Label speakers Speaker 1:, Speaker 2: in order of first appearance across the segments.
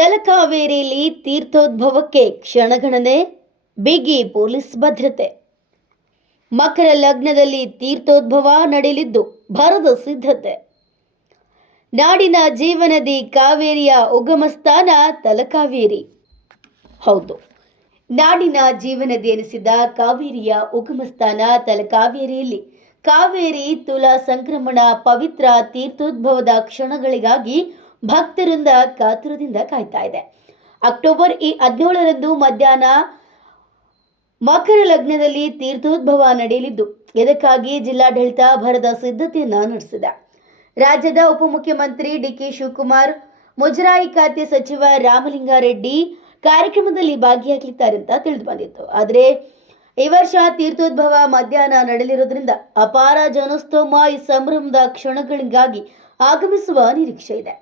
Speaker 1: ತಲಕಾವೇರಿಯಲ್ಲಿ ತೀರ್ಥೋದ್ಭವಕ್ಕೆ ಕ್ಷಣಗಣನೆ ಬಿಗಿ ಪೊಲೀಸ್ ಭದ್ರತೆ. ಮಕರ ಲಗ್ನದಲ್ಲಿ ತೀರ್ಥೋದ್ಭವ ನಡೆಯಲಿದ್ದು ಭರದ ಸಿದ್ಧತೆ. ನಾಡಿನ ಜೀವನದಿ ಕಾವೇರಿಯ ಉಗಮಸ್ಥಾನ ತಲಕಾವೇರಿ. ಹೌದು, ನಾಡಿನ ಜೀವನದಿ ಎನಿಸಿದ ಕಾವೇರಿಯ ಉಗಮಸ್ಥಾನ ತಲಕಾವೇರಿಯಲ್ಲಿ ಕಾವೇರಿ ತುಲಾ ಸಂಕ್ರಮಣ ಪವಿತ್ರ ತೀರ್ಥೋದ್ಭವದ ಕ್ಷಣಗಳಿಗಾಗಿ ಭಕ್ತರಿಂದ ಕಾತುರದಿಂದ ಕಾಯ್ತಾ ಇದೆ. ಅಕ್ಟೋಬರ್ ಈ ಹದಿನೇಳರಂದು ಮಧ್ಯಾಹ್ನ ಮಕರ ಲಗ್ನದಲ್ಲಿ ತೀರ್ಥೋದ್ಭವ ನಡೆಯಲಿದ್ದು, ಇದಕ್ಕಾಗಿ ಜಿಲ್ಲಾಡಳಿತ ಭರದ ಸಿದ್ಧತೆಯನ್ನು ನಡೆಸಿದೆ. ರಾಜ್ಯದ ಉಪಮುಖ್ಯಮಂತ್ರಿ ಡಿಕೆ ಶಿವಕುಮಾರ್, ಮುಜರಾಯಿ ಖಾತೆ ಸಚಿವ ರಾಮಲಿಂಗಾರೆಡ್ಡಿ ಕಾರ್ಯಕ್ರಮದಲ್ಲಿ ಭಾಗಿಯಾಗಲಿದ್ದಾರೆ ಅಂತ ತಿಳಿದು ಬಂದಿತ್ತು. ಆದರೆ ಈ ವರ್ಷ ತೀರ್ಥೋದ್ಭವ ಮಧ್ಯಾಹ್ನ ನಡೆಯಲಿರೋದ್ರಿಂದ ಅಪಾರ ಜನಸ್ತೋಮ ಈ ಸಂಭ್ರಮದ ಕ್ಷಣಗಳಿಗಾಗಿ ಆಗಮಿಸುವ ನಿರೀಕ್ಷೆ ಇದೆ.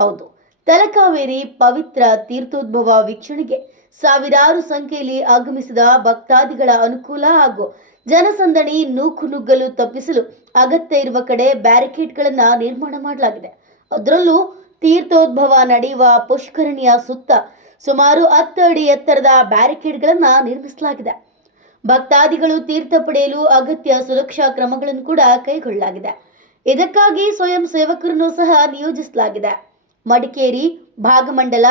Speaker 1: ಹೌದು. ತಲಕಾವೇರಿ ಪವಿತ್ರ ತೀರ್ಥೋದ್ಭವ ವೀಕ್ಷಣೆಗೆ ಸಾವಿರಾರು ಸಂಖ್ಯೆಯಲ್ಲಿ ಆಗಮಿಸಿದ ಭಕ್ತಾದಿಗಳ ಅನುಕೂಲ ಹಾಗೂ ಜನಸಂದಣಿ ನೂಕು ನುಗ್ಗಲು ತಪ್ಪಿಸಲು ಅಗತ್ಯ ಇರುವ ಕಡೆ ಬ್ಯಾರಿಕೇಡ್ಗಳನ್ನು ನಿರ್ಮಾಣ ಮಾಡಲಾಗಿದೆ. ಅದರಲ್ಲೂ ತೀರ್ಥೋದ್ಭವ ನಡೆಯುವ ಪುಷ್ಕರಣಿಯ ಸುತ್ತ ಸುಮಾರು ಹತ್ತು ಅಡಿ ಎತ್ತರದ ಬ್ಯಾರಿಕೇಡ್ಗಳನ್ನು ನಿರ್ಮಿಸಲಾಗಿದೆ. ಭಕ್ತಾದಿಗಳು ತೀರ್ಥ ಪಡೆಯಲು ಅಗತ್ಯ ಸುರಕ್ಷಾ ಕ್ರಮಗಳನ್ನು ಕೂಡ ಕೈಗೊಳ್ಳಲಾಗಿದೆ. ಇದಕ್ಕಾಗಿ ಸ್ವಯಂ ಸೇವಕರನ್ನು ಸಹ ನಿಯೋಜಿಸಲಾಗಿದೆ. ಮಡಿಕೇರಿ, ಭಾಗಮಂಡಲ,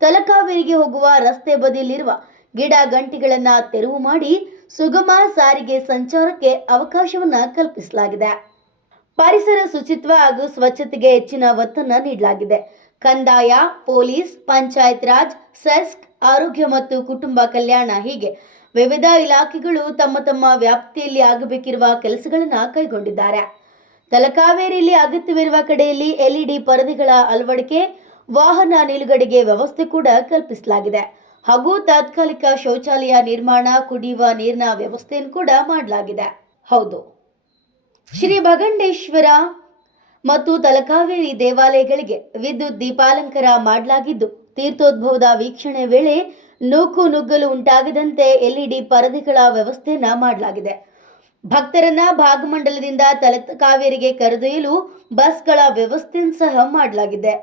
Speaker 1: ತಲಕಾವೇರಿಗೆ ಹೋಗುವ ರಸ್ತೆ ಬದಿಯಲ್ಲಿರುವ ಗಿಡ ಗಂಟಿಗಳನ್ನು ತೆರವು ಮಾಡಿ ಸುಗಮ ಸಾರಿಗೆ ಸಂಚಾರಕ್ಕೆ ಅವಕಾಶವನ್ನ ಕಲ್ಪಿಸಲಾಗಿದೆ. ಪರಿಸರ ಶುಚಿತ್ವ ಹಾಗೂ ಸ್ವಚ್ಛತೆಗೆ ಹೆಚ್ಚಿನ ಒತ್ತನ್ನು ನೀಡಲಾಗಿದೆ. ಕಂದಾಯ, ಪೊಲೀಸ್, ಪಂಚಾಯತ್ ರಾಜ್, ಸೆಸ್ಕ್, ಆರೋಗ್ಯ ಮತ್ತು ಕುಟುಂಬ ಕಲ್ಯಾಣ ಹೀಗೆ ವಿವಿಧ ಇಲಾಖೆಗಳು ತಮ್ಮ ತಮ್ಮ ವ್ಯಾಪ್ತಿಯಲ್ಲಿ ಆಗಬೇಕಿರುವ ಕೆಲಸಗಳನ್ನು ಕೈಗೊಂಡಿದ್ದಾರೆ. ತಲಕಾವೇರಿಯಲ್ಲಿ ಅಗತ್ಯವಿರುವ ಕಡೆಯಲ್ಲಿ ಎಲ್ಇಡಿ ಪರದೆಗಳ ಅಳವಡಿಕೆ, ವಾಹನ ನಿಲುಗಡೆಗೆ ವ್ಯವಸ್ಥೆ ಕೂಡ ಕಲ್ಪಿಸಲಾಗಿದೆ. ಹಾಗೂ ತಾತ್ಕಾಲಿಕ ಶೌಚಾಲಯ ನಿರ್ಮಾಣ, ಕುಡಿಯುವ ನೀರಿನ ವ್ಯವಸ್ಥೆಯನ್ನು ಕೂಡ ಮಾಡಲಾಗಿದೆ. ಹೌದು. ಶ್ರೀ ಭಗಂಡೇಶ್ವರ ಮತ್ತು ತಲಕಾವೇರಿ ದೇವಾಲಯಗಳಿಗೆ ವಿದ್ಯುತ್ ದೀಪಾಲಂಕಾರ ಮಾಡಲಾಗಿದ್ದು, ತೀರ್ಥೋದ್ಭವದ ವೀಕ್ಷಣೆ ವೇಳೆ ನೂಕು ನುಗ್ಗಲು ಉಂಟಾಗದಂತೆ ಎಲ್ಇಡಿ ಪರದೆಗಳ ವ್ಯವಸ್ಥೆಯನ್ನ ಮಾಡಲಾಗಿದೆ. ಭಕ್ತರನ್ನ ಭಾಗಮಂಡಲದಿಂದ ತಲಕಾವೇರಿಗೆ ಕರೆದೊಯ್ಯಲು ಬಸ್ಗಳ ವ್ಯವಸ್ಥೆ ಸಹ ಮಾಡಲಾಗಿದೆ.